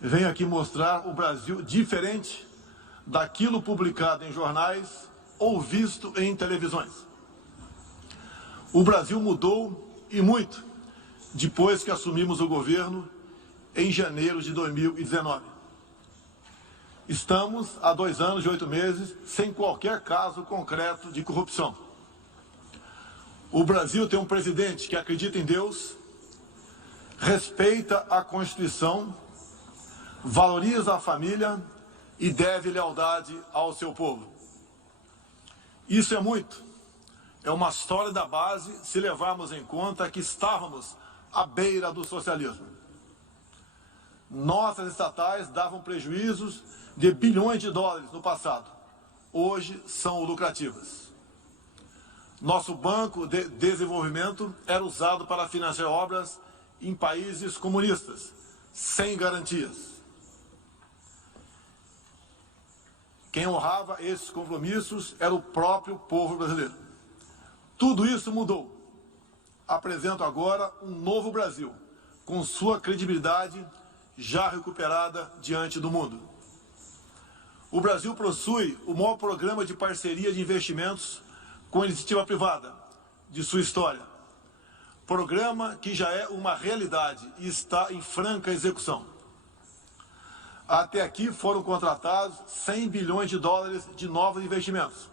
venho aqui mostrar o Brasil diferente daquilo publicado em jornais ou visto em televisões. O Brasil mudou e muito depois que assumimos o governo em janeiro de 2019. Estamos há 2 anos e 8 meses sem qualquer caso concreto de corrupção. O Brasil tem um presidente que acredita em Deus, respeita a Constituição, valoriza a família e deve lealdade ao seu povo. Isso é muito. É uma sólida base se levarmos em conta que estávamos à beira do socialismo. Nossas estatais davam prejuízos de bilhões de dólares no passado. Hoje são lucrativas. Nosso Banco de Desenvolvimento era usado para financiar obras em países comunistas, sem garantias. Quem honrava esses compromissos era o próprio povo brasileiro. Tudo isso mudou. Apresento agora um novo Brasil, com sua credibilidade já recuperada diante do mundo. O Brasil possui o maior programa de parceria de investimentos com a iniciativa privada de sua história. Programa que já é uma realidade e está em franca execução. Até aqui foram contratados 100 bilhões de dólares de novos investimentos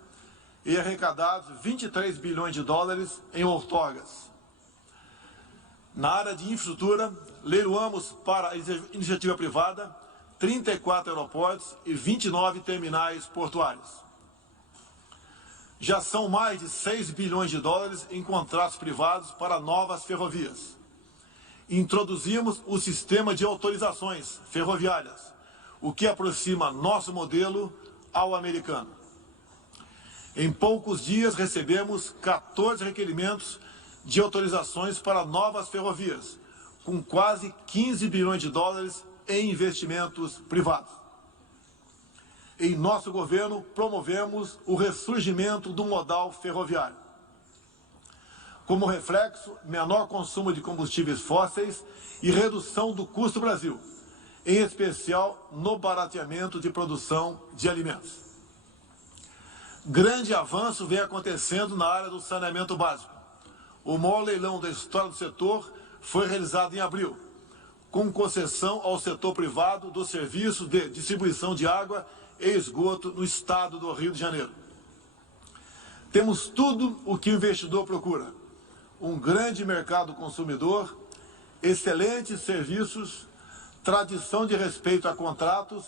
e arrecadados 23 bilhões de dólares em outorgas. Na área de infraestrutura, leiloamos para a iniciativa privada 34 aeroportos e 29 terminais portuários. Já são mais de 6 bilhões de dólares em contratos privados para novas ferrovias. Introduzimos o sistema de autorizações ferroviárias, o que aproxima nosso modelo ao americano. Em poucos dias recebemos 14 requerimentos de autorizações para novas ferrovias, com quase 15 bilhões de dólares em investimentos privados. Em nosso governo, promovemos o ressurgimento do modal ferroviário. Como reflexo, menor consumo de combustíveis fósseis e redução do custo Brasil, em especial no barateamento de produção de alimentos. Grande avanço vem acontecendo na área do saneamento básico. O maior leilão da história do setor foi realizado em abril, com concessão ao setor privado do serviço de distribuição de água e esgoto no estado do Rio de Janeiro. Temos tudo o que o investidor procura: um grande mercado consumidor, excelentes serviços, tradição de respeito a contratos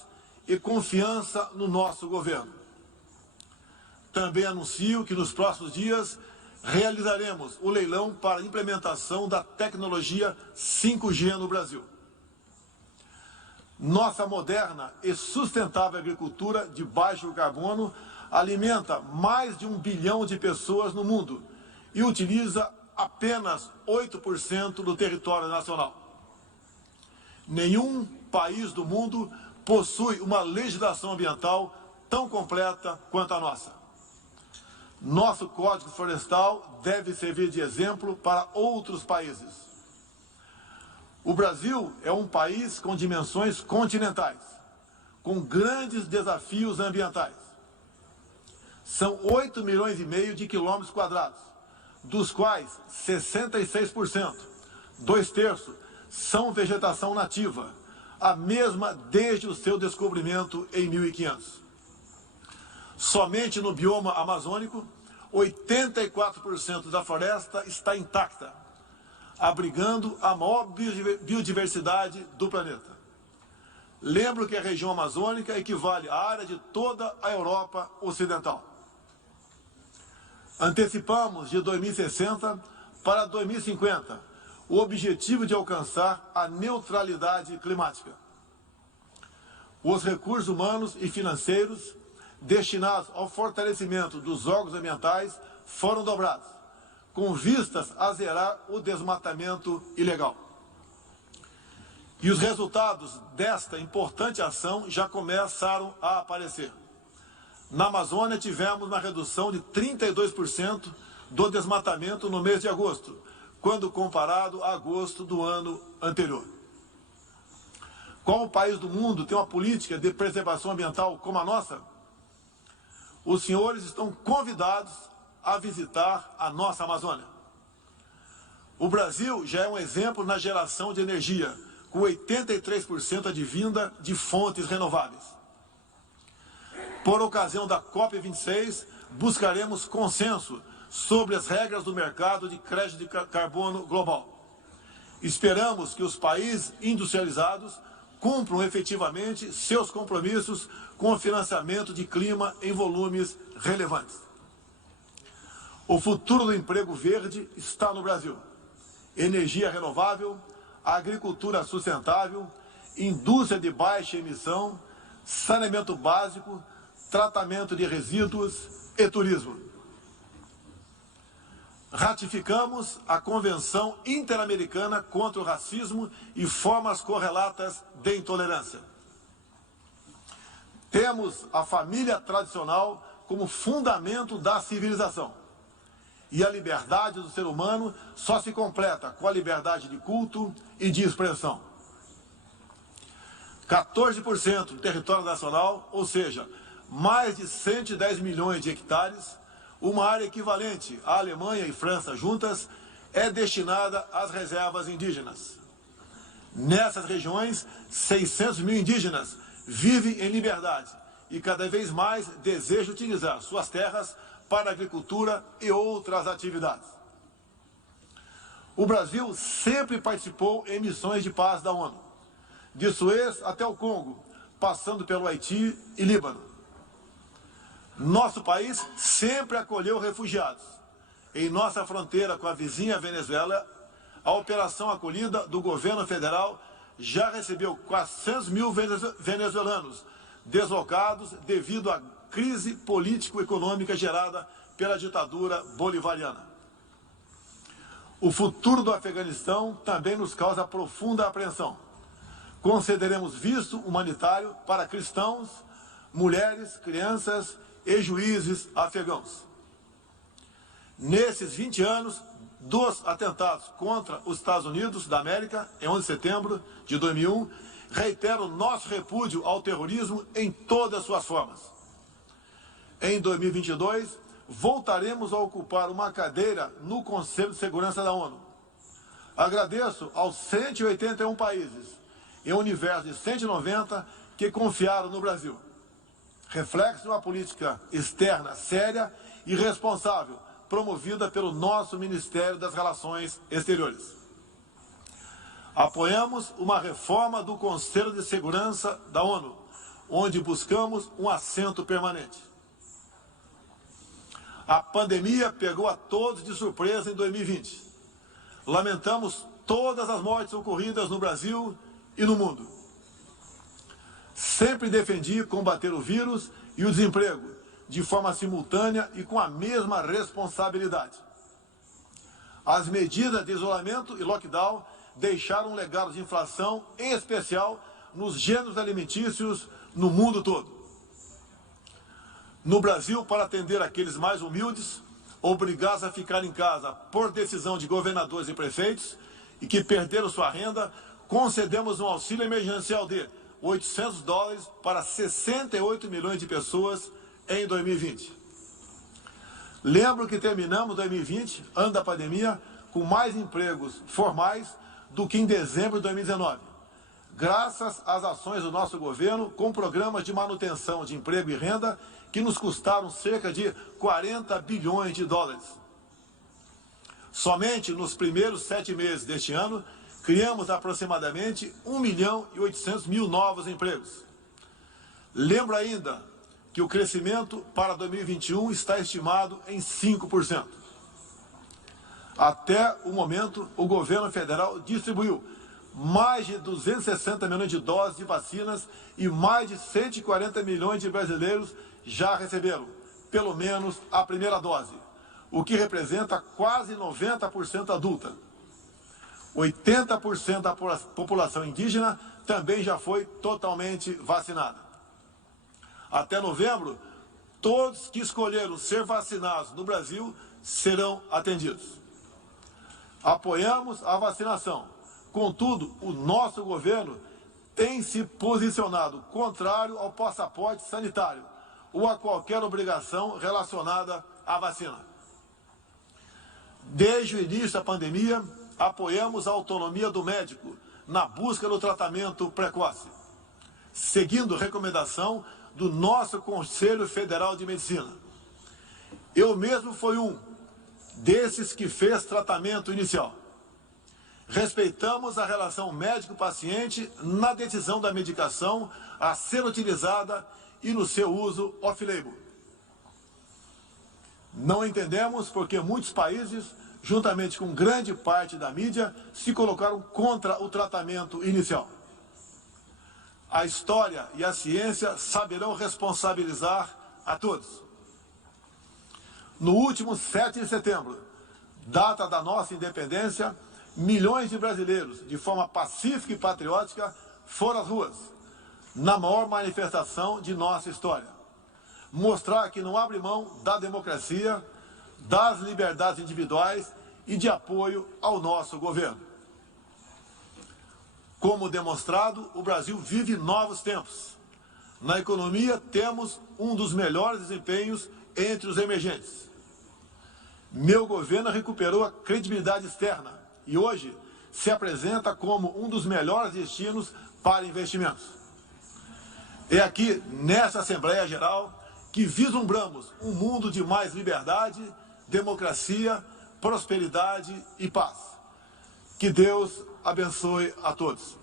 e confiança no nosso governo. Também anuncio que nos próximos dias realizaremos o leilão para a implementação da tecnologia 5G no Brasil. Nossa moderna e sustentável agricultura de baixo carbono alimenta mais de 1 bilhão de pessoas no mundo e utiliza apenas 8% do território nacional. Nenhum país do mundo possui uma legislação ambiental tão completa quanto a nossa. Nosso Código Florestal deve servir de exemplo para outros países. O Brasil é um país com dimensões continentais, com grandes desafios ambientais. São 8,5 milhões de quilômetros quadrados, dos quais 66%, 2/3, são vegetação nativa, a mesma desde o seu descobrimento em 1500. Somente no bioma amazônico, 84% da floresta está intacta, abrigando a maior biodiversidade do planeta. Lembro que a região amazônica equivale à área de toda a Europa Ocidental. Antecipamos de 2060 para 2050 o objetivo de alcançar a neutralidade climática. Os recursos humanos e financeiros destinados ao fortalecimento dos órgãos ambientais foram dobrados, com vistas a zerar o desmatamento ilegal. E os resultados desta importante ação já começaram a aparecer. Na Amazônia tivemos uma redução de 32% do desmatamento no mês de agosto, quando comparado a agosto do ano anterior. Qual país do mundo tem uma política de preservação ambiental como a nossa? Os senhores estão convidados a visitar a nossa Amazônia. O Brasil já é um exemplo na geração de energia, com 83% advinda de fontes renováveis. Por ocasião da COP26, buscaremos consenso sobre as regras do mercado de crédito de carbono global. Esperamos que os países industrializados cumpram efetivamente seus compromissos com o financiamento de clima em volumes relevantes. O futuro do emprego verde está no Brasil. Energia renovável, agricultura sustentável, indústria de baixa emissão, saneamento básico, tratamento de resíduos e turismo. Ratificamos a Convenção Interamericana contra o Racismo e formas correlatas de intolerância. Temos a família tradicional como fundamento da civilização. E a liberdade do ser humano só se completa com a liberdade de culto e de expressão. 14% do território nacional, ou seja, mais de 110 milhões de hectares, uma área equivalente à Alemanha e França juntas, é destinada às reservas indígenas. Nessas regiões, 600 mil indígenas vivem em liberdade e cada vez mais desejam utilizar suas terras para agricultura e outras atividades. O Brasil sempre participou em missões de paz da ONU, de Suez até o Congo, passando pelo Haiti e Líbano. Nosso país sempre acolheu refugiados. Em nossa fronteira com a vizinha Venezuela, a operação acolhida do governo federal já recebeu 400 mil venezuelanos deslocados devido à crise político-econômica gerada pela ditadura bolivariana. O futuro do Afeganistão também nos causa profunda apreensão. Concederemos visto humanitário para cristãos, mulheres, crianças e juízes afegãos. Nesses 20 anos dos atentados contra os Estados Unidos da América, em 11 de setembro de 2001, reitero nosso repúdio ao terrorismo em todas suas formas. Em 2022, voltaremos a ocupar uma cadeira no Conselho de Segurança da ONU. Agradeço aos 181 países, em um universo de 190, que confiaram no Brasil. Reflexo de uma política externa séria e responsável, promovida pelo nosso Ministério das Relações Exteriores. Apoiamos uma reforma do Conselho de Segurança da ONU, onde buscamos um assento permanente. A pandemia pegou a todos de surpresa em 2020. Lamentamos todas as mortes ocorridas no Brasil e no mundo. Sempre defendi combater o vírus e o desemprego de forma simultânea e com a mesma responsabilidade. As medidas de isolamento e lockdown deixaram um legado de inflação, em especial nos gêneros alimentícios no mundo todo. No Brasil, para atender aqueles mais humildes, obrigados a ficar em casa por decisão de governadores e prefeitos e que perderam sua renda, concedemos um auxílio emergencial de $800 para 68 milhões de pessoas em 2020. Lembro que terminamos 2020, ano da pandemia, com mais empregos formais do que em dezembro de 2019, graças às ações do nosso governo com programas de manutenção de emprego e renda que nos custaram cerca de 40 bilhões de dólares. Somente nos primeiros 7 meses deste ano, criamos aproximadamente 1.800.000 novos empregos. Lembro ainda que o crescimento para 2021 está estimado em 5%. Até o momento, o governo federal distribuiu mais de 260 milhões de doses de vacinas e mais de 140 milhões de brasileiros já receberam, pelo menos, a primeira dose, o que representa quase 90% adulta. 80% da população indígena também já foi totalmente vacinada. Até novembro, todos que escolheram ser vacinados no Brasil serão atendidos. Apoiamos a vacinação. Contudo, o nosso governo tem se posicionado contrário ao passaporte sanitário ou a qualquer obrigação relacionada à vacina. Desde o início da pandemia, apoiamos a autonomia do médico na busca do tratamento precoce, seguindo recomendação do nosso Conselho Federal de Medicina. Eu mesmo fui um desses que fez tratamento inicial. Respeitamos a relação médico-paciente na decisão da medicação a ser utilizada e no seu uso off-label. Não entendemos porque muitos países, juntamente com grande parte da mídia, se colocaram contra o tratamento inicial. A história e a ciência saberão responsabilizar a todos. No último 7 de setembro, data da nossa independência, milhões de brasileiros, de forma pacífica e patriótica, foram às ruas, na maior manifestação de nossa história. Mostrar que não abre mão da democracia, das liberdades individuais e de apoio ao nosso governo. Como demonstrado, o Brasil vive novos tempos. Na economia, temos um dos melhores desempenhos entre os emergentes. Meu governo recuperou a credibilidade externa e hoje se apresenta como um dos melhores destinos para investimentos. É aqui, nesta Assembleia Geral, que vislumbramos um mundo de mais liberdade, democracia, prosperidade e paz. Que Deus abençoe a todos.